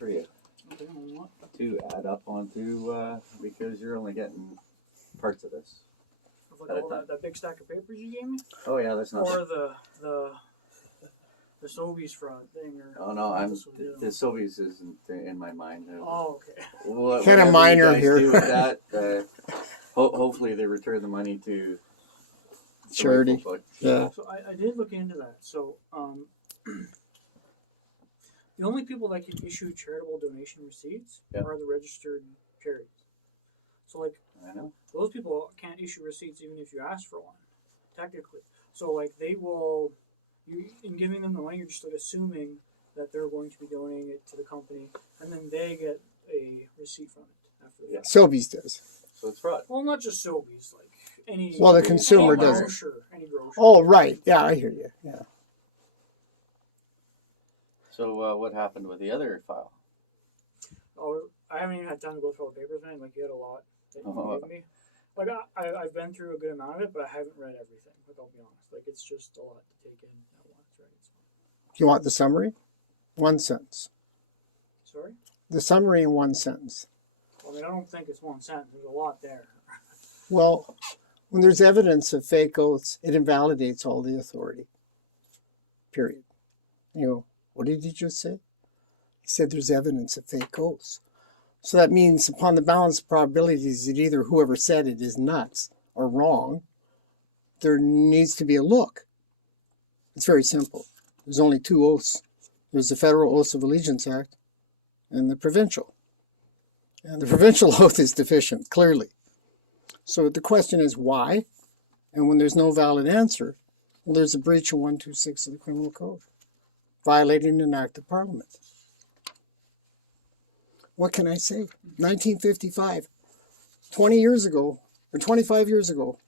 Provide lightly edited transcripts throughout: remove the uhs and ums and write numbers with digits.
for you Okay, well, what? to add up onto because you're only getting parts of this. Like all that big stack of papers you gave me? Oh yeah, that's not. Or the Sobeys fraud thing? Or Oh no, the Sobeys isn't in my mind. Oh, okay. Kind of minor you guys here. do with that, hopefully they return the money to charity. Yeah. So I did look into that. So the only people that can issue charitable donation receipts are the registered charities. So like, I know. Those people can't issue receipts even if you ask for one, technically. So like they will, in giving them the money, you're just like assuming that they're going to be donating it to the company, and then they get a receipt from it after that. Sobeys does. So it's fraud. Well, not just Sobeys, like any. Well, the consumer doesn't. Any grocer. Oh, right. Yeah, I hear you. Yeah. So what happened with the other file? Oh, I haven't even had time to go through all the papers, man. Like you had a lot that you gave me. Like I've been through a good amount of it, but I haven't read everything. Like I'll be honest, like it's just a lot to take in at once, right? So. Do you want the summary? One sentence. Sorry? The summary in one sentence. I mean, I don't think it's one sentence. There's a lot there. Well, when there's evidence of fake oaths, it invalidates all the authority. Period. You know, what did he just say? He said there's evidence of fake oaths. So that means upon the balance of probabilities that either whoever said it is nuts or wrong, there needs to be a look. It's very simple. There's only two oaths. There's the Federal Oaths of Allegiance Act and the provincial. And the provincial oath is deficient, clearly. So the question is why? And when there's no valid answer, well, there's a breach of 126 of the Criminal Code, violating an act of Parliament. What can I say? 1955, 20 years ago, or 25 years ago,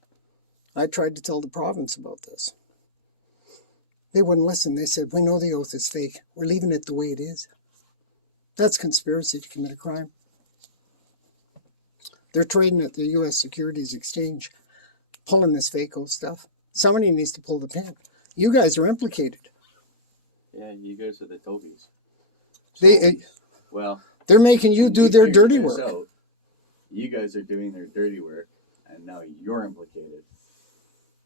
I tried to tell the province about this. They wouldn't listen. They said, we know the oath is fake. We're leaving it the way it is. That's conspiracy to commit a crime. They're trading at the U.S. Securities Exchange, pulling this fake oath stuff. Somebody needs to pull the pin. You guys are implicated. Yeah, you guys are the Tobies. They're making you do their dirty work. Out, you guys are doing their dirty work, and now you're implicated.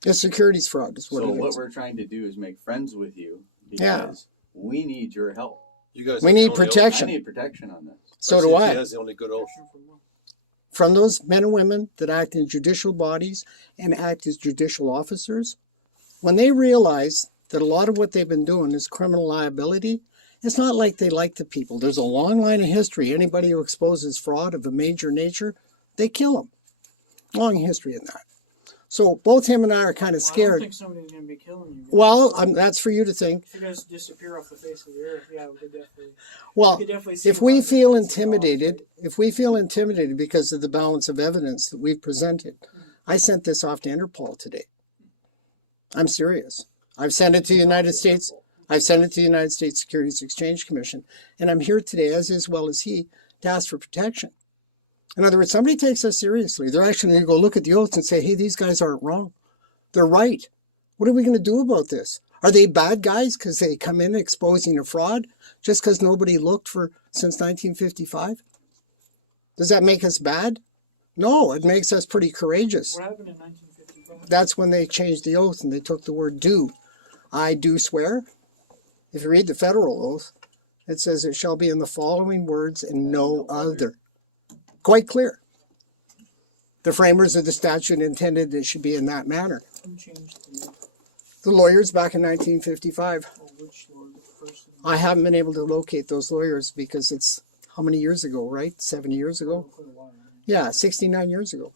It's securities fraud is what it is. So what we're trying to do is make friends with you because we need your help. You guys we need protection. I need protection on this. So do I. That's the only good oath. From those men and women that act in judicial bodies and act as judicial officers, when they realize that a lot of what they've been doing is criminal liability, it's not like they like the people. There's a long line of history. Anybody who exposes fraud of a major nature, they kill them. Long history in that. So both him and I are kind of scared. I don't think somebody's going to be killing you. Well, that's for you to think. If you guys disappear off the face of the earth, yeah, we could definitely. Well, if we feel intimidated because of the balance of evidence that we've presented, I sent this off to Interpol today. I'm serious. I've sent it to the United States. I've sent it to the United States Securities Exchange Commission, and I'm here today, as well as he, to ask for protection. In other words, somebody takes us seriously. They're actually going to go look at the oaths and say, hey, these guys aren't wrong. They're right. What are we going to do about this? Are they bad guys because they come in exposing a fraud just because nobody looked for since 1955? Does that make us bad? No, it makes us pretty courageous. What happened in 1955? That's when they changed the oath and they took the word do. I do swear. If you read the federal oath, it says it shall be in the following words and no other. Quite clear. The framers of the statute intended it should be in that manner. Who changed the oath? The lawyers back in 1955. Oh, which lawyer? The first one? I haven't been able to locate those lawyers because it's how many years ago, right? 70 years ago? Quite a while, right? Yeah, 69 years ago.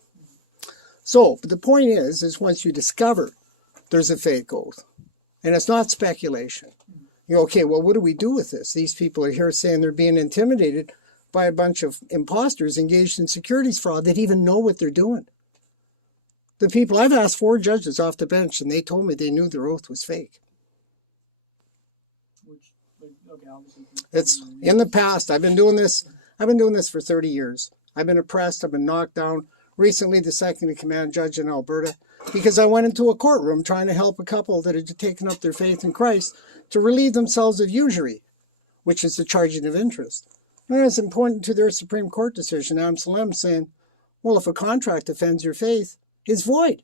So, but the point is once you discover there's a fake oath, and it's not speculation. You go, okay, well, what do we do with this? These people are here saying they're being intimidated by a bunch of imposters engaged in securities fraud that even know what they're doing. The people, I've asked 4 judges off the bench, and they told me they knew their oath was fake. It's in the past. I've been doing this for 30 years. I've been oppressed. I've been knocked down. Recently, the second in command judge in Alberta, because I went into a courtroom trying to help a couple that had taken up their faith in Christ to relieve themselves of usury, which is the charging of interest. And it's important to their Supreme Court decision, Amsalem, saying, well, if a contract offends your faith, it's void.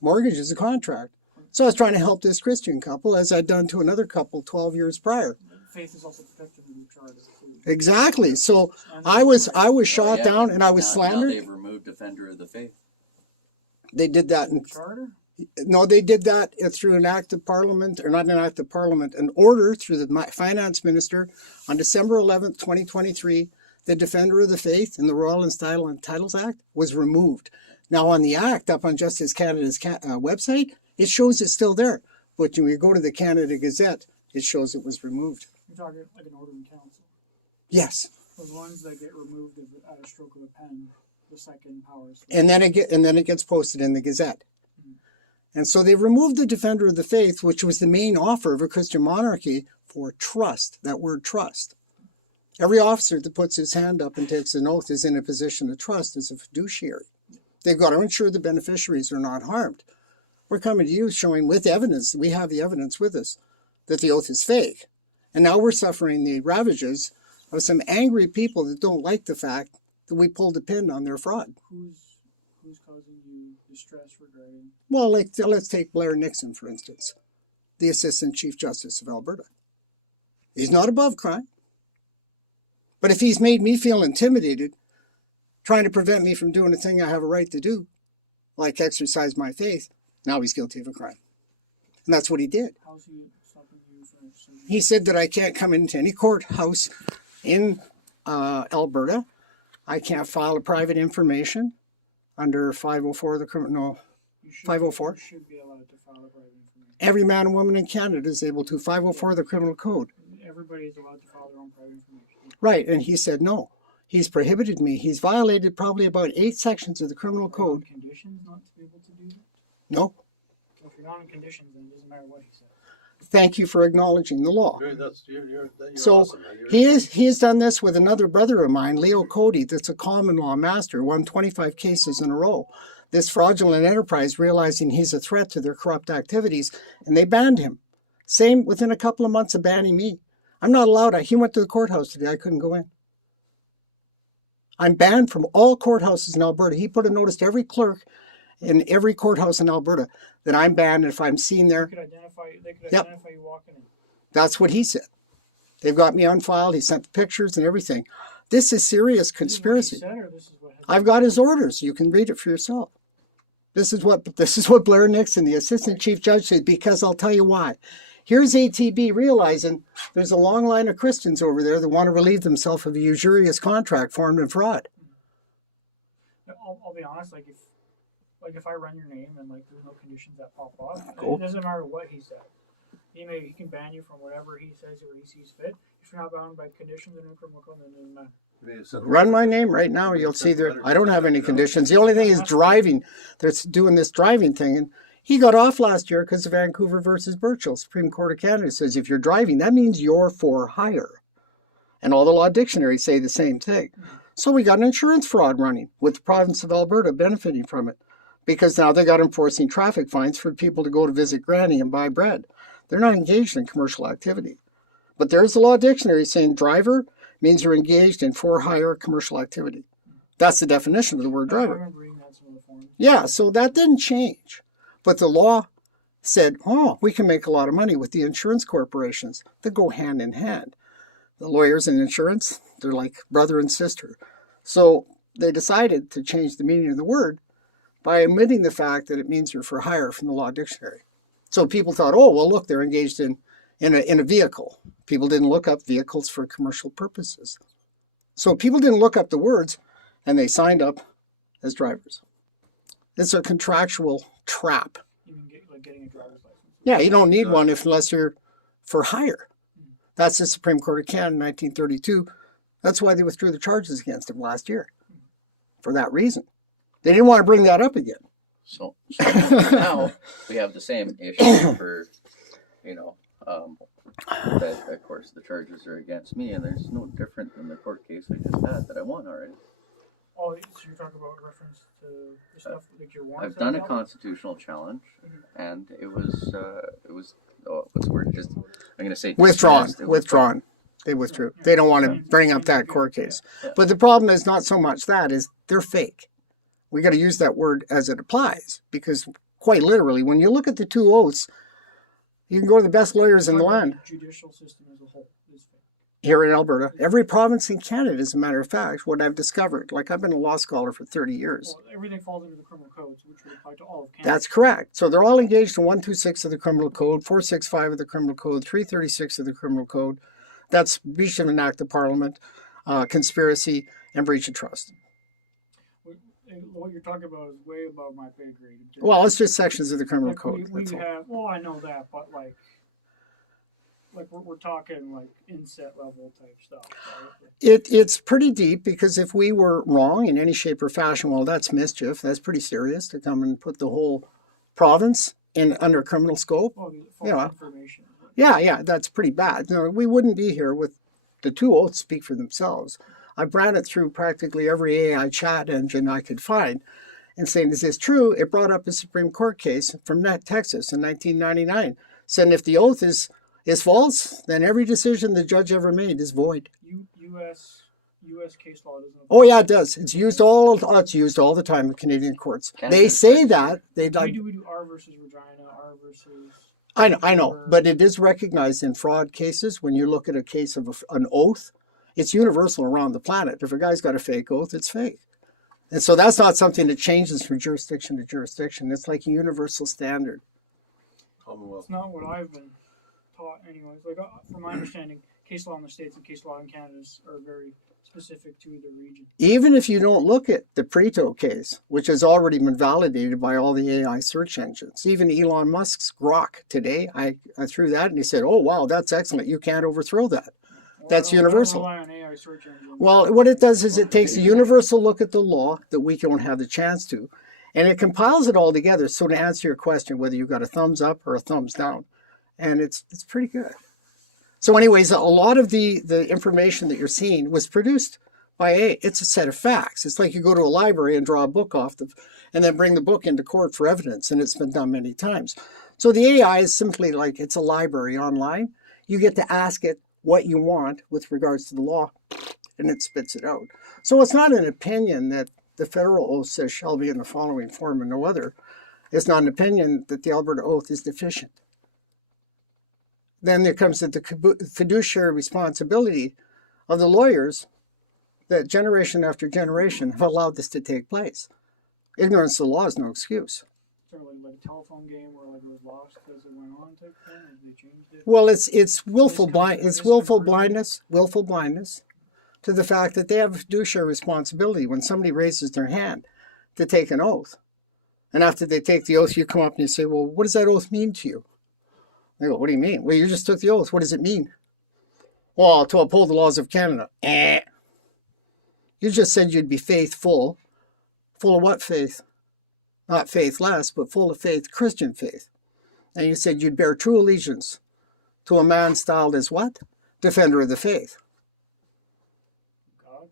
Mortgage is a contract. So I was trying to help this Christian couple, as I'd done to another couple 12 years prior. Faith is also protected in the charter. Exactly. So I was shot down and I was now slandered. they've removed defender of the faith. They did that in Charter? No, they did that through an act of parliament, or not an act of parliament, an order through the finance minister on December 11th, 2023. The Defender of the Faith in the Royal and Titles Act was removed. Now on the act, up on Justice Canada's website, it shows it's still there. But when you go to the Canada Gazette, it shows it was removed. You're talking like an order in council. Yes. Those ones that get removed at a stroke of a pen, the second powers. And then it gets posted in the Gazette. And so they removed the Defender of the Faith, which was the main offer of a Christian monarchy, for trust, that word trust. Every officer that puts his hand up and takes an oath is in a position of trust as a fiduciary. They've got to ensure the beneficiaries are not harmed. We're coming to you showing with evidence, we have the evidence with us, that the oath is fake. And now we're suffering the ravages of some angry people that don't like the fact that we pulled a pin on their fraud. Who's causing you distress regarding? Well, let's take Blair Nixon, for instance, the Assistant Chief Justice of Alberta. He's not above crime. But if he's made me feel intimidated, trying to prevent me from doing a thing I have a right to do, like exercise my faith, now he's guilty of a crime. And that's what he did. How's he stopping you from? He said that I can't come into any courthouse in Alberta. I can't file a private information under 504 of the criminal. 504. You should be allowed to file a private information. Every man and woman in Canada is able to. 504 of the criminal code. Everybody is allowed to file their own private information. Right, and he said no. He's prohibited me. He's violated probably about 8 sections of the criminal code. Conditions not to be able to do that? No. Well, if you're not in conditions, then it doesn't matter what he said. Thank you for acknowledging the law. You're So awesome. he has done this with another brother of mine, Leo Cody, that's a common law master, won 25 cases in a row. This fraudulent enterprise, realizing he's a threat to their corrupt activities, and they banned him. Same within a couple of months of banning me. I'm not allowed. He went to the courthouse today. I couldn't go in. I'm banned from all courthouses in Alberta. He put a notice to every clerk in every courthouse in Alberta that I'm banned if I'm seen there. They could identify you walking in. That's what he said. They've got me unfiled. He sent the pictures and everything. This is serious conspiracy. This is what he said, or this is what I've got his orders. You can read it for yourself. This is what Blair Nixon, the Assistant Chief Judge, said, because I'll tell you why. Here's ATB realizing there's a long line of Christians over there that want to relieve themselves of a usurious contract formed in fraud. I'll be honest, if I run your name and there's no conditions that pop up, it doesn't matter what he said. He can ban you from whatever he says or he sees fit. If you're not bound by conditions in a criminal code, then it doesn't matter. Run my name right now. You'll see there. I don't have any conditions. The only thing is driving. They're doing this driving thing, and he got off last year because of Vancouver versus Burchell. Supreme Court of Canada says if you're driving, that means you're for hire. And all the law dictionaries say the same thing. So we got an insurance fraud running with the province of Alberta benefiting from it, because now they got enforcing traffic fines for people to go to visit Granny and buy bread. They're not engaged in commercial activity. But there's the law dictionary saying driver means you're engaged in for hire commercial activity. That's the definition of the word driver. I remember reading that some of the forms. Yeah, so that didn't change. But the law said, we can make a lot of money with the insurance corporations. They go hand in hand. The lawyers and insurance, they're like brother and sister. So they decided to change the meaning of the word by omitting the fact that it means you're for hire from the law dictionary. So people thought, look, they're engaged in a vehicle. People didn't look up vehicles for commercial purposes. So people didn't look up the words, and they signed up as drivers. It's a contractual trap. Even getting a driver's license. Yeah, you don't need one unless you're for hire. That's the Supreme Court of Canada in 1932. That's why they withdrew the charges against him last year, for that reason. They didn't want to bring that up again. So now we have the same issue for, that of course the charges are against me, and there's no different than the court case I just had that I won already. Oh, so you're talking about reference to the stuff like your warrants? I've done a constitutional challenge, and it was what's the word? I'm going to say Withdrawn. dismissed. Withdrawn. They withdrew. Right, yeah. They don't want to Same- bring up same that with court you, case. yeah. But the problem is not so much that, is they're fake. We got to use that word as it applies, because quite literally, when you look at the two oaths, you can go to the best lawyers in the Talking about land. the judicial system as a whole is fake. Here in Alberta, every province in Canada, as a matter of fact, what I've discovered, like I've been a law scholar for 30 years. Well, everything falls under the criminal codes, which would apply to all of Canada. That's correct. So they're all engaged in 126 of the criminal code, 465 of the criminal code, 336 of the criminal code. That's breach of an act of parliament, conspiracy, and breach of trust. What you're talking about is way above my pay grade. Well, it's just sections of the criminal Like code. we That's all. have, well, I know that, but like we're talking like inset level type stuff. Right? It's pretty deep, because if we were wrong in any shape or fashion, well, that's mischief. That's pretty serious to come and put the whole province in under criminal scope. Well, the You know, information. Yeah, that's pretty bad. No, we wouldn't be here with the two oaths speak for themselves. I ran it through practically every AI chat engine I could find and saying, is this true? It brought up a Supreme Court case from Texas in 1999, saying if the oath is false, then every decision the judge ever made is void. U.S. case law doesn't. Oh yeah, it does. It's used all the time in Canadian courts. They say that they We do R versus Regina, R versus. I know, but it is recognized in fraud cases. When you look at a case of an oath, it's universal around the planet. If a guy's got a fake oath, it's fake. And so that's not something that changes from jurisdiction to jurisdiction. It's like a universal standard. Commonwealth. It's not what I've been taught anyways. Like from my understanding, case law in the States and case law in Canada are very specific to the region. Even if you don't look at the Preto case, which has already been validated by all the AI search engines, even Elon Musk's Grok today, I threw that and he said, oh, wow, that's excellent. You can't overthrow that. That's universal. I don't rely on AI search engines. Well, what it does is it takes a universal look at the law that we don't have the chance to, and it compiles it all together. So to answer your question, whether you got a thumbs up or a thumbs down, and it's pretty good. So anyways, a lot of the information that you're seeing was produced by AI. It's a set of facts. It's like you go to a library and draw a book off and then bring the book into court for evidence, and it's been done many times. So the AI is simply like it's a library online. You get to ask it what you want with regards to the law, and it spits it out. So it's not an opinion that the federal oath says shall be in the following form and no other. It's not an opinion that the Alberta oath is deficient. Then there comes the fiduciary responsibility of the lawyers that generation after generation have allowed this to take place. Ignorance of the law is no excuse. Sort of like a telephone game where like it was lost because it went on type thing, or they changed it. Well, it's willful blindness to the fact that they have a fiduciary responsibility when somebody raises their hand to take an oath. And after they take the oath, you come up and you say, well, what does that oath mean to you? They go, what do you mean? Well, you just took the oath. What does it mean? Well, to uphold the laws of Canada. You just said you'd be faithful. Full of what faith? Not faithless, but full of faith, Christian faith. And you said you'd bear true allegiance to a man styled as what? Defender of the faith. God?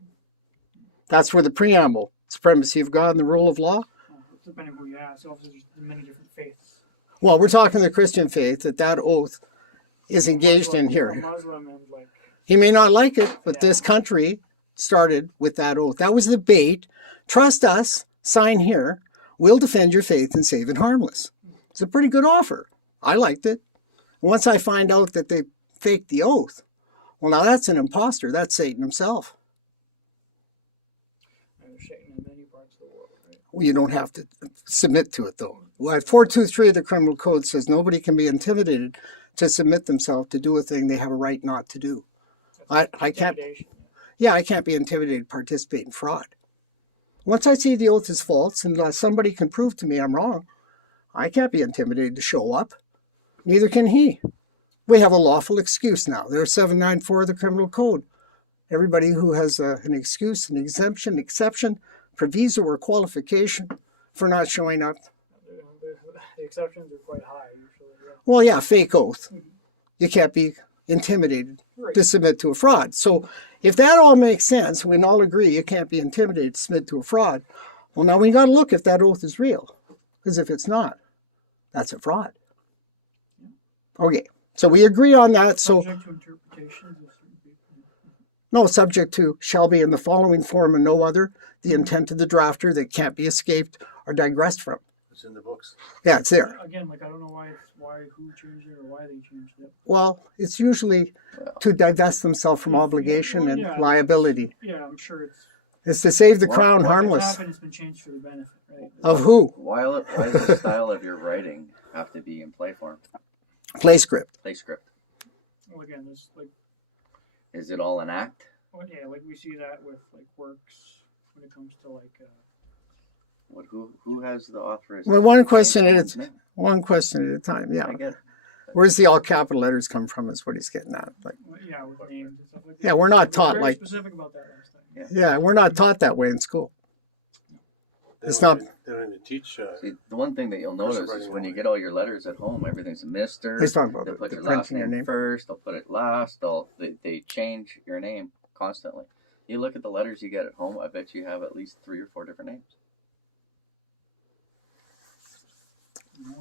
That's where the preamble, supremacy of God and the rule of law. Well, depending on who you ask, obviously there's many different faiths. Well, we're talking the Christian faith, that oath is engaged in A here. Muslim and like. He may not like it, but this country started with that oath. That was the bait. Trust us, sign here. We'll defend your faith and save it harmless. It's a pretty good offer. I liked it. Once I find out that they faked the oath, well, now that's an imposter. That's Satan himself. And there's Satan in many parts of the world, right? Well, you don't have to submit to it, though. Well, 423 of the Criminal Code says nobody can be intimidated to submit themselves to do a thing they have a right not to do. I can't. Yeah, I can't be intimidated to participate in fraud. Once I see the oath is false, unless somebody can prove to me I'm wrong, I can't be intimidated to show up. Neither can he. We have a lawful excuse now. There's 794 of the Criminal Code. Everybody who has an excuse, an exemption, exception, proviso, or qualification for not showing up. The exceptions are quite high usually. Yeah. Well, yeah, fake oath. You can't be intimidated Right. to submit to a fraud. So if that all makes sense, we all agree you can't be intimidated to submit to a fraud. Well, now we got to look if that oath is real. Because if it's not, that's a fraud. Okay, so we agree on that. So Subject to interpretations of certain people. No, subject to shall be in the following form and no other, the intent of the drafter that can't be escaped or digressed from. It's in the books. Yeah, it's there. Again, like I don't know who changed it or why they changed it. Well, it's usually to divest themselves from obligation and liability. Yeah, I'm sure It's to save the What- crown what harmless. what's happened has been changed for the benefit, right? Of who? Why does the style of your writing have to be in play form? Play script. Play script. Well, again, this like Is it all an act? yeah, like we see that with like works when it comes to like. Who has the authorization? Well, one question Change at someone's name? one question at a time. Yeah. I get it. Where's the all capital letters come from? Is what he's getting at. Like, Yeah, with names and stuff like that. yeah, we're not We were taught very like. specific about that last time. Yeah, we're not taught that way in school. It's not. They don't even teach. See, the one thing that you'll notice is when you get all your letters at home, everything's a Mister. He's talking about They'll put the your last printing your name name. first. They'll put it last. They change your name constantly. You look at the letters you get at home. I bet you have at least 3 or 4 different names.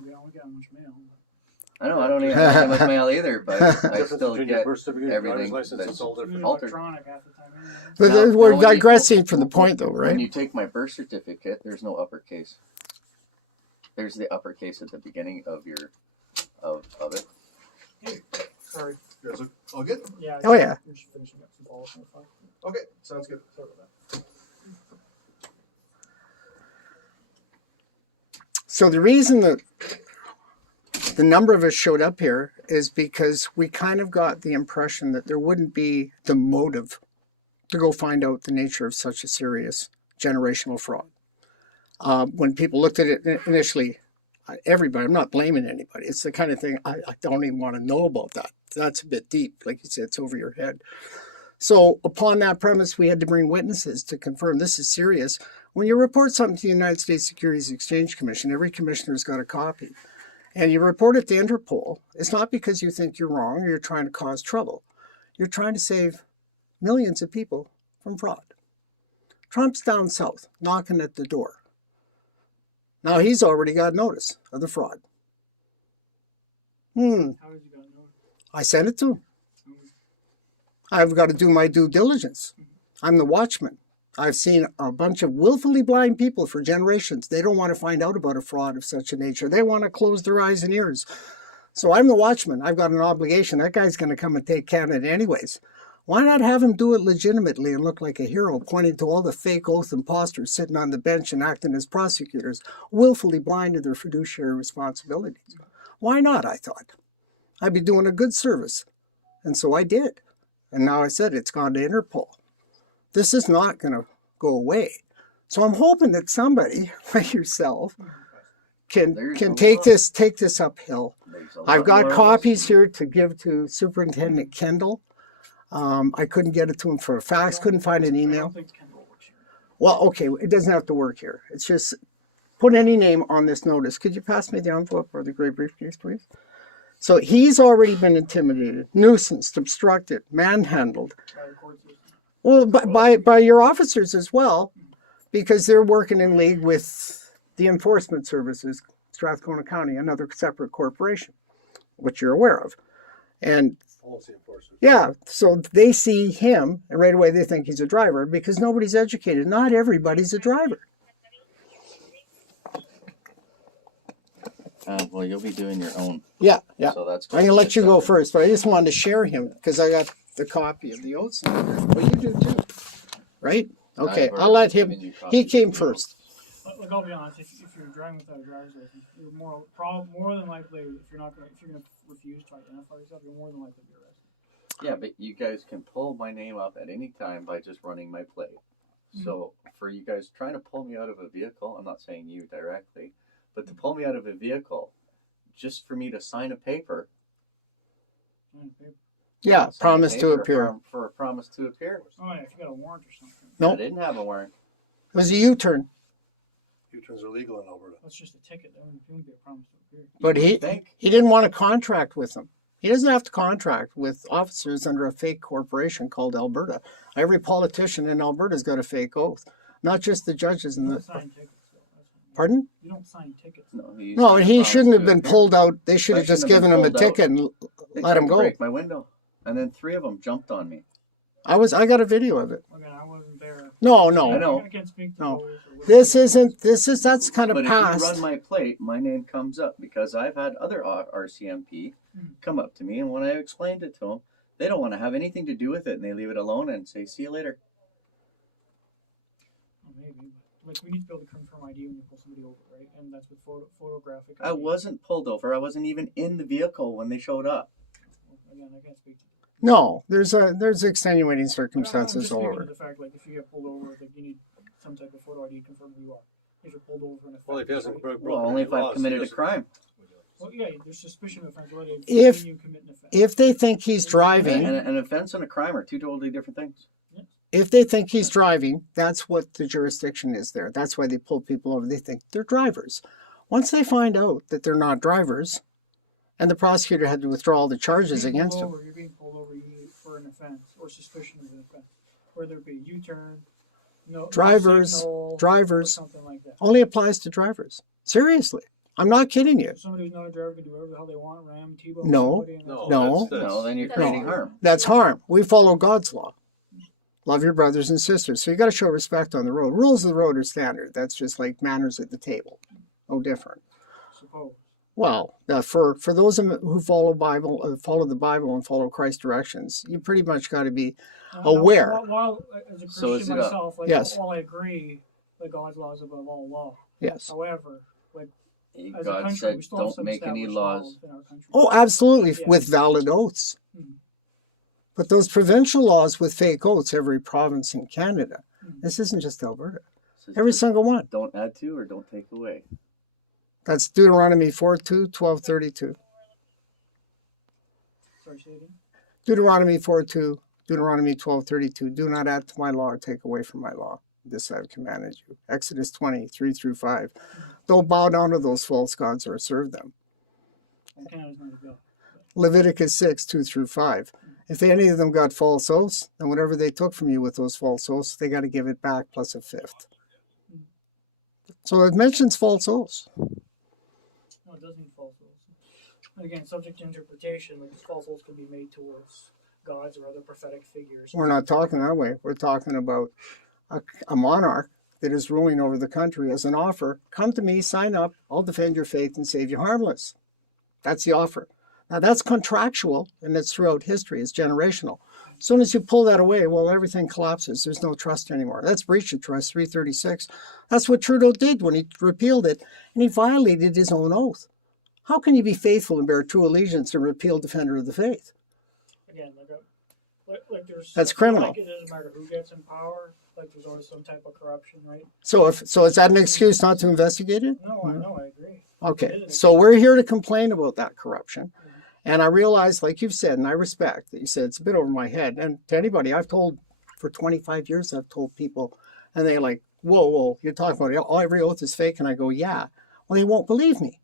We don't get much mail. I know I don't even have much mail either, but I Difference still between your get birth certificate and everything driver's license, that's it's all different. altered. Electronic half the time. Anyway. But Now- we're now when you- digressing from the point, though, When right? you take my birth certificate, there's no uppercase. There's the uppercase at the beginning of your of it. Hey, sorry. You guys all good? Yeah. Oh, yeah. We're just finishing up some balls on the file. Okay, sounds good. Sorry about that. So the reason that the number of us showed up here is because we kind of got the impression that there wouldn't be the motive to go find out the nature of such a serious generational fraud. When people looked at it initially, everybody, I'm not blaming anybody. It's the kind of thing I don't even want to know about that. That's a bit deep. Like you said, it's over your head. So upon that premise, we had to bring witnesses to confirm this is serious. When you report something to the United States Securities and Exchange Commission, every commissioner's got a copy. And you report it to Interpol, it's not because you think you're wrong or you're trying to cause trouble. You're trying to save millions of people from fraud. Trump's down south, knocking at the door. Now he's already got notice of the fraud. How did you got notice? I sent it to him. I've got to do my due diligence. I'm the watchman. I've seen a bunch of willfully blind people for generations. They don't want to find out about a fraud of such a nature. They want to close their eyes and ears. So I'm the watchman. I've got an obligation. That guy's going to come and take Canada anyways. Why not have him do it legitimately and look like a hero, pointing to all the fake oath imposters sitting on the bench and acting as prosecutors, willfully blind to their fiduciary responsibilities? Why not, I thought. I'd be doing a good service. And so I did. And now I said it's gone to Interpol. This is not going to go away. So I'm hoping that somebody like yourself can take this uphill. I've got copies here to give to Superintendent Kendall. I couldn't get it to him for a fax, couldn't find an I email. don't think Kendall works here. Well, okay, it doesn't have to work here. It's just put any name on this notice. Could you pass me the envelope or the gray briefcase, please? So he's already been intimidated, nuisanced, obstructed, manhandled. By the court system. Well, by your officers as well, because they're working in league with the enforcement services, Strathcona County, another separate corporation, which you're aware of. And Policy enforcement. yeah, so they see him, and right away they think he's a driver because nobody's educated. Not everybody's a driver. Well, you'll be doing your own. Yeah. So that's. I'm going to let you go first, but I just wanted to share him because I got the copy of the Oaths. Well, you do too, right? Okay, I'll let him. He came first. Look, I'll be honest. If you're driving without a driver's license, you're more than likely, if you're going to refuse to identify yourself, you're more than likely to be arrested. Yeah, but you guys can pull my name up at any time by just running my plate. So for you guys trying to pull me out of a vehicle, I'm not saying you directly, but to pull me out of a vehicle, just for me to sign a paper. Sign a paper. Yeah, sign a promise to paper appear. for a promise to appear. Oh yeah, if you got a warrant or something. Nope. I didn't have a warrant. It was a U-turn, U-turns are legal in Alberta. That's just a ticket. That wouldn't be a promise to appear. but You think? he didn't want to contract with them. He doesn't have to contract with officers under a fake corporation called Alberta. Every politician in Alberta's got a fake oath, not just the judges You and don't the. sign tickets. Though. That's what Pardon? you don't sign tickets. No, and he shouldn't have been pulled. pulled out. They should I have just shouldn't have given been him a pulled out. ticket and They let tried him to go. break my window, and then 3 of them jumped on me. I got a video of it. Again, I wasn't there. No, I no. know. I can't speak to No. those or what This they- isn't. That's kind of But if you past. run my plate, my name comes up because I've had other RCMP come up to me, and when I explained it to them, they don't want to have anything to do with it, and they leave it alone and say, "See you later." Oh, maybe. Like, we need to be able to confirm ID when you pull somebody over, right? And that's with photographic I ID. wasn't pulled over. I wasn't even in the vehicle when they showed up. Again, I can't speak to No, there's extenuating I'm circumstances just all speaking to over. the fact, like, if you get pulled over, like, you need some type of photo ID to confirm who you are. If you're pulled over for an offense. Well, if he hasn't right? broken Well, only any if I've laws, he committed a doesn't- crime. Well, yeah, there's suspicion of offense. Whether If- you commit an offense. If they think he's driving, And an offense and a crime are two totally different things. if they think he's driving, that's what the jurisdiction is there. That's why they pull people over. They think they're drivers. Once they find out that they're not drivers, and the prosecutor had to withdraw all the charges You're being against pulled them. over, you're being pulled over for an offense or suspicion of an offense, whether it be a U-turn, no Drivers, signal, or drivers, something like that. only applies to drivers. Seriously. I'm not kidding you. If somebody who's not a driver can do whatever the hell they want, ram, T-bone No. somebody, and No, No. No, then you're That's creating harm. harm. That's harm. We follow God's law. Love your brothers and sisters. So you got to show respect on the road. Rules of the road are standard. That's just like manners at the table. No different. suppose. Well, for those who follow the Bible and follow Christ's directions, you pretty much got to be aware. While as a So is Christian it myself, like, Yes. while I agree that God's law is above all law. Yes. However, like, as a God country, said, we still have don't some make any established laws. in our country. Oh, absolutely, Yeah. with valid oaths. Mhm. But those provincial laws with fake oaths, every province in Canada. Mhm. This isn't just Alberta. Says Every just single one. Don't add to or don't take away. That's Deuteronomy 4:2, 12:32. Sorry, say it again. Deuteronomy 4:2, Deuteronomy 12:32. Do not add to my law or take away from my law. This I have commanded you. Exodus 20:3-5. Don't bow down to those false gods or serve them. Well, Canada's not a bill. Leviticus 6:2-5. If any of them got false oaths, then whatever they took from you with those false oaths, they got to give it back plus a fifth. So it mentions false oaths. No, it doesn't mean false oaths. And again, subject to interpretation, like, these false oaths can be made towards gods or other prophetic figures. We're not talking that way. We're talking about a monarch that is ruling over the country as an offer. Come to me, sign up, I'll defend your faith and save you harmless. That's the offer. Now that's contractual and it's throughout history. It's generational. As soon as you pull that away, well, everything collapses. There's no trust anymore. That's breach of trust, 336. That's what Trudeau did when he repealed it, and he violated his own oath. How can you be faithful and bear true allegiance and repeal defender of the faith? Again, like there's. That's criminal. Like, it doesn't matter who gets in power. Like, there's always some type of corruption, right? So is that an excuse not to investigate it? No, I know, I agree. Okay, so we're here to complain about that corruption. And I realize, like you've said, and I respect that you said it's a bit over my head. And to anybody, I've told for 25 years, I've told people, and they're like, whoa, you're talking about every oath is fake. And I go, yeah. Well, they won't believe me.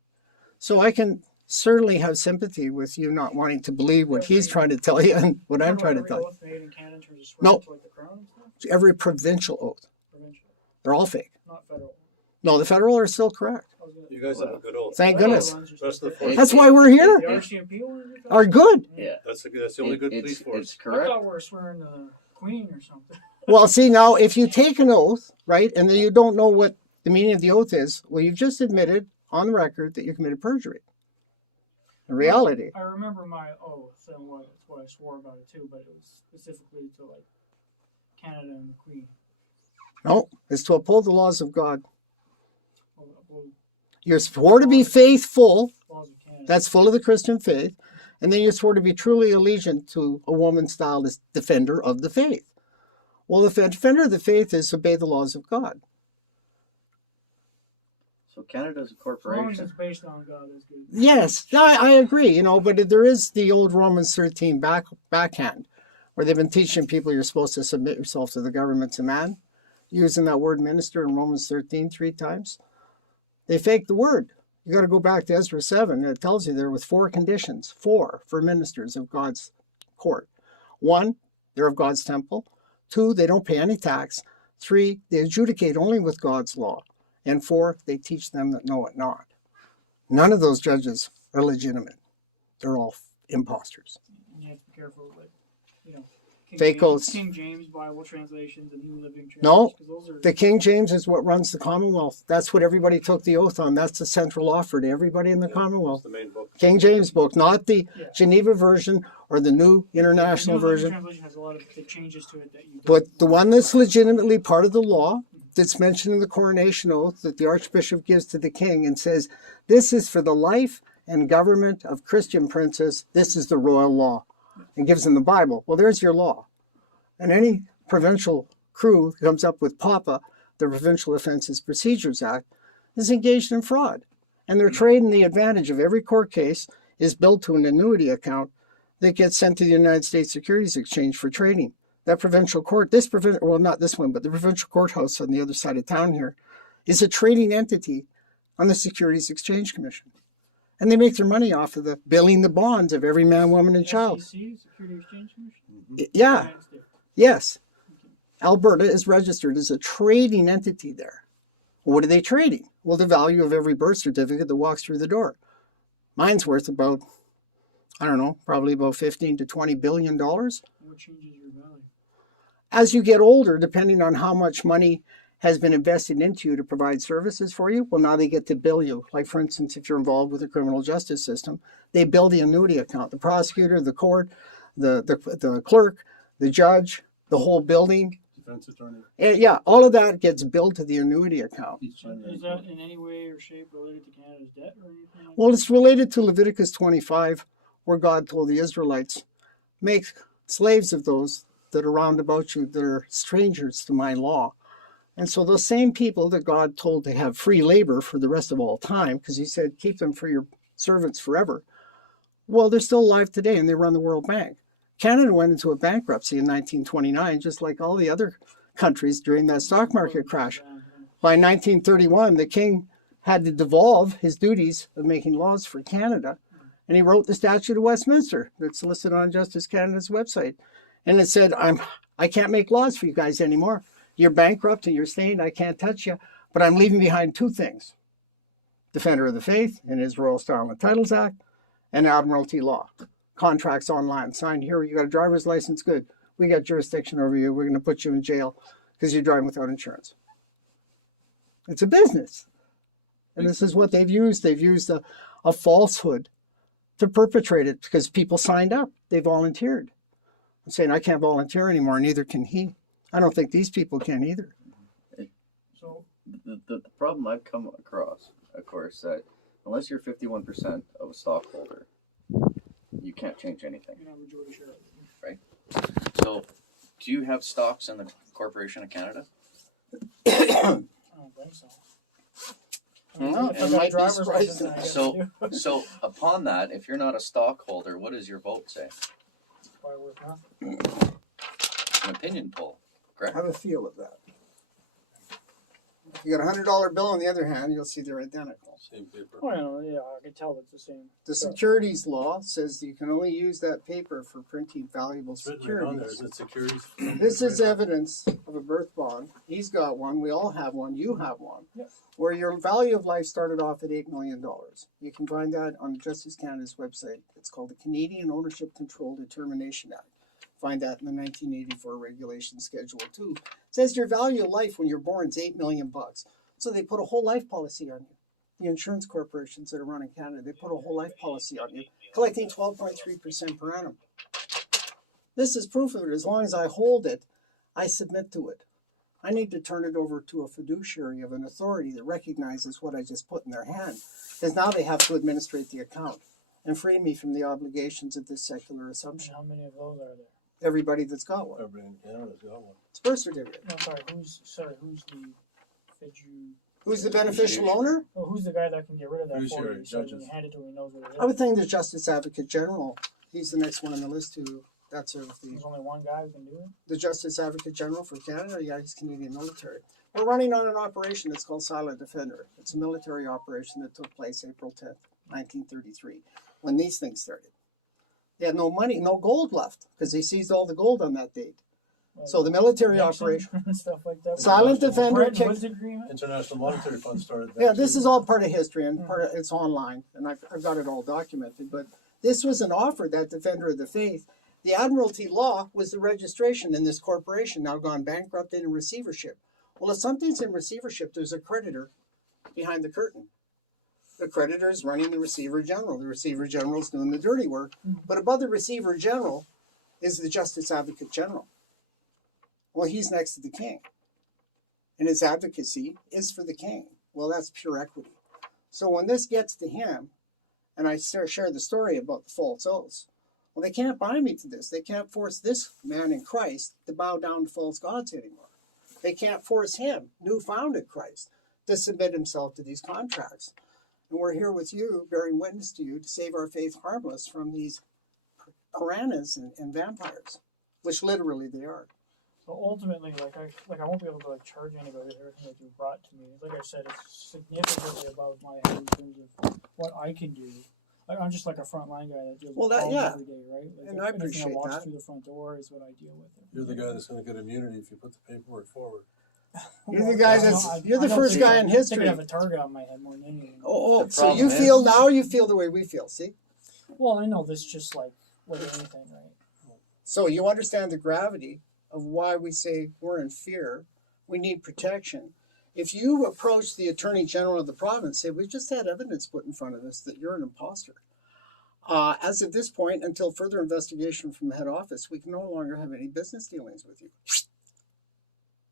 So I can certainly have sympathy with you not wanting to believe what he's trying to tell you and what I'm trying to tell you. Oath made in Canada in terms of swearing No. to, like, the crown and stuff? Every provincial oath, Provincial, they're all fake. not federal. No, the federal are still correct. I was gonna- You guys have a good oath. Thank Federal goodness. ones are That's the still- first- That's why we're The here. RCMP ones you're talking Are good. Yeah. That's the only good police It's force. I correct. thought we were swearing to the Queen or something. Well, see, now, if you take an oath, right, and then you don't know what the meaning of the oath is, well, you've just admitted on the record that you committed perjury. In reality, I remember my oath and what I swore about it too, but it was specifically to, like, Canada and the Queen. no, it's to uphold the laws of God. Well, You're sworn to be faithful, laws of Canada. that's full of the Christian faith, and then you're sworn to be truly allegiant to a woman styled as defender of the faith. Well, the defender of the faith is obey the laws of God. So Canada's a As long as corporation. it's based on God, is good. Yes, I agree, but there is the old Romans 13 backhand, where they've been teaching people you're supposed to submit yourself to the government to man, using that word minister in Romans 13 3 times. They faked the word. You got to go back to Ezra 7. It tells you there with 4 conditions, 4 for ministers of God's court. 1, they're of God's temple. 2, they don't pay any tax. 3, they adjudicate only with God's law. And 4, they teach them that know it not. None of those judges are legitimate. They're all imposters. And you have to be careful, like, Fake oaths. King James Bible translations and New Living translations. No, 'cause those are, the King James is what runs the Commonwealth. That's what everybody took the oath on. That's the central offer to everybody in the Commonwealth. The main book. King James book, not the Yeah. Geneva version or the New International the New Living version. translation has a lot of the changes to it that you. But the one that's legitimately part of the law, that's mentioned in the coronation oath that the Archbishop gives to the king and says, this is for the life and government of Christian princes. This is the royal law. And gives them the Bible. Well, there's your law. And any provincial crew that comes up with POPA, the Provincial Offences Procedures Act, is engaged in fraud. And they're trading the advantage of every court case is billed to an annuity account that gets sent to the United States Securities Exchange for trading. That provincial court, well, not this one, but the provincial courthouse on the other side of town here, is a trading entity on the Securities Exchange Commission. And they make their money off of the billing the bonds of every man, woman, and child. SEC, Security Exchange Commission? Yeah, United States. yes. Alberta is registered as a trading entity there. What are they trading? Well, the value of every birth certificate that walks through the door. Mine's worth about, I don't know, probably about $15 to $20 billion. What changes your value? As you get older, depending on how much money has been invested into you to provide services for you, well, now they get to bill you. Like, for instance, if you're involved with the criminal justice system, they bill the annuity account. The prosecutor, the court, the clerk, the judge, the whole building. Defense attorney. Yeah, all of that gets billed to the annuity account. Is that in any way or shape related to Canada's debt or anything like Well, it's related to Leviticus 25, where God told the Israelites, make slaves of those that are round about you that are strangers to my law. And so those same people that God told to have free labor for the rest of all time, because he said, keep them for your servants forever. Well, they're still alive today and they run the World Bank. Canada went into a bankruptcy in 1929, just like all the other countries during that stock market crash. By 1931, the king had to devolve his duties of making laws for Canada. And he wrote the Statute of Westminster that's listed on Justice Canada's website. And it said, I can't make laws for you guys anymore. You're bankrupt and you're staying. I can't touch you. But I'm leaving behind two things. Defender of the Faith in his Royal Style and Titles Act and Admiralty Law. Contracts online. Signed here. You got a driver's license. Good. We got jurisdiction over you. We're going to put you in jail because you're driving without insurance. It's a business. And this is what they've used. They've used a falsehood to perpetrate it because people signed up. They volunteered. I'm saying I can't volunteer anymore. Neither can he. I don't think these people can either. So the problem I've come across, of course, that unless you're 51% of a stockholder, you can't change anything. you're not majority shareholder. Right? So, do you have stocks in the Corporation of Canada? I don't think so. No, If it I got a might be driver's license, surprising. then I guess I So, do. so upon that, if you're not a stockholder, what does your vote say? Probably worth nothing. An opinion poll, correct? Have a feel of that. If you got a $100 bill on the other hand, you'll see they're identical. Same paper. Well, yeah, I can tell it's the same. The securities law says you can only use that paper for printing valuable It's written right on there. securities. Is it securities? This is evidence of a birth bond. He's got one. We all have one. You have one. Yes. Where your value of life started off at $8 million. You can find that on Justice Canada's website. It's called the Canadian Ownership Control Determination Act. Find that in the 1984 Regulation Schedule 2. It says your value of life when you're born is $8 million. So they put a whole life policy on you. The insurance corporations that are running Canada, they put a whole life policy on you, collecting 12.3% per annum. This is proof of it. As long as I hold it, I submit to it. I need to turn it over to a fiduciary of an authority that recognizes what I just put in their hand. Because now they have to administrate the account and free me from the obligations of this secular And assumption. how many of those are there? Everybody that's got one. Everybody in Canada's got one. It's birth certificate. No, who's the fidu? Who's the beneficial owner? Oh, who's the guy that can get rid of that for Fiduciary, you? So when judges. you hand it to him, he knows what it is. I would think the Justice Advocate General, he's the next one on the list to, that's of There's only one guy who can do it. the Justice Advocate General for Canada. Yeah, he's Canadian military. We're running on an operation that's called Silent Defender. It's a military operation that took place April 10th, 1933, when these things started. They had no money, no gold left, because they seized all the gold on that date. So the military Nixon operation, and stuff like that. Silent Defender Bretton kicked. Woods Agreement. International Monetary Fund started that. Yeah, this too. is all part of history and part of, it's online, and I've got it all documented. But this was an offer that Defender of the Faith The Admiralty law was the registration in this corporation, now gone bankrupt and in receivership. Well, if something's in receivership, there's a creditor behind the curtain. The creditor is running the Receiver General. The Receiver General is doing the dirty work. But above the Receiver General is the Justice Advocate General. Well, he's next to the king. And his advocacy is for the king. Well, that's pure equity. So when this gets to him, and I share the story about the false oaths, well, they can't bind me to this. They can't force this man in Christ to bow down to false gods anymore. They can't force him, newfound in Christ, to submit himself to these contracts. And we're here with you, bearing witness to you, to save our faith harmless from these piranhas and vampires, which literally they are. So ultimately, I won't be able to charge anybody with everything that you brought to me. Like I said, it's significantly above my head in terms of what I can do. I'm just like a frontline guy that deals with problems every day, right? Like and I appreciate I walk that. through the front door is what I deal with. You're the guy that's going to get immunity if you put the paperwork forward. You're the guy you're the first guy in history. I could have a target on my head more than anything. So you feel the way we feel, see? Well, I know this just like with anything, right? So you understand the gravity of why we say we're in fear. We need protection. If you approach the Attorney General of the province and say, we just had evidence put in front of us that you're an imposter. As of this point, until further investigation from the head office, we can no longer have any business dealings with you.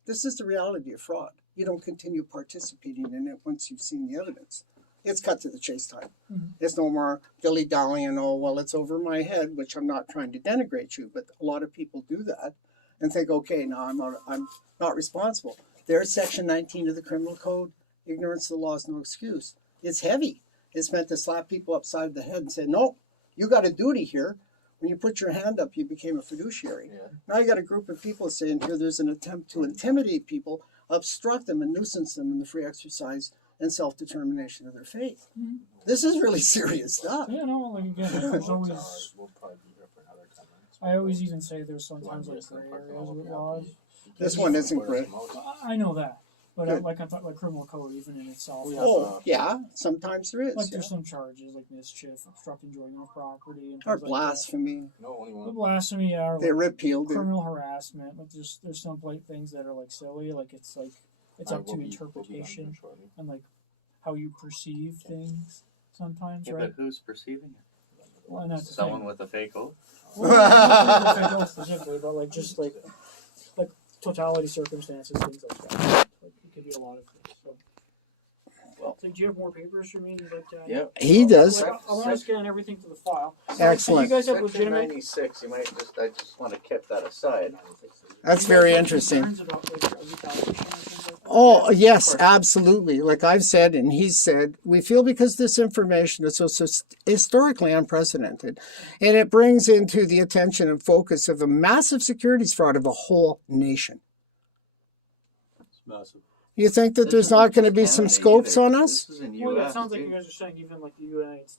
This is the reality of fraud. You don't continue participating in it once you've seen the evidence. It's cut to the chase time. Mm-hmm. It's no more dilly-dallying, it's over my head, which I'm not trying to denigrate you, but a lot of people do that and think, okay, now I'm not responsible. There's Section 19 of the Criminal Code. Ignorance of the law is no excuse. It's heavy. It's meant to slap people upside the head and say, no, you got a duty here. When you put your hand up, you became a fiduciary. Yeah. Now you got a group of people saying here there's an attempt to intimidate people, obstruct them, and nuisance them in the free exercise and self-determination of their faith. Mm-hmm. This is really serious stuff. Yeah, no, like again, there's always... I always even say there's sometimes like gray areas with laws. This one isn't gray. I know that. But like I thought, like criminal code, even in itself. Yeah, sometimes there is. Like there's some charges like mischief, obstructing enjoyment of property, and or blasphemy. Like blasphemy, or they repealed criminal harassment. Like there's some things that are like silly. Like it's up to interpretation and like how you perceive things sometimes, yeah, right? But who's perceiving it? Well, not someone with a fake oath. Well, not fake oath specifically, but like just like totality circumstances, things like that. Like, it could be a lot of things. So, well, so do you have more papers for me? Yeah, he does. I want to scan everything to the file. Excellent. So you guys have Section legitimate 96. You might I just want to keep that aside. That's very interesting. About, like, retaliation or things like that? Oh, yes, absolutely. Like I've said and he's said, we feel because this information is so historically unprecedented, and it brings into the attention and focus of a massive securities fraud of a whole nation. It's massive. You think that there's not going to be some scopes on us? This is in Well, yeah, US, it sounds like dude. you guys are saying even like the United States.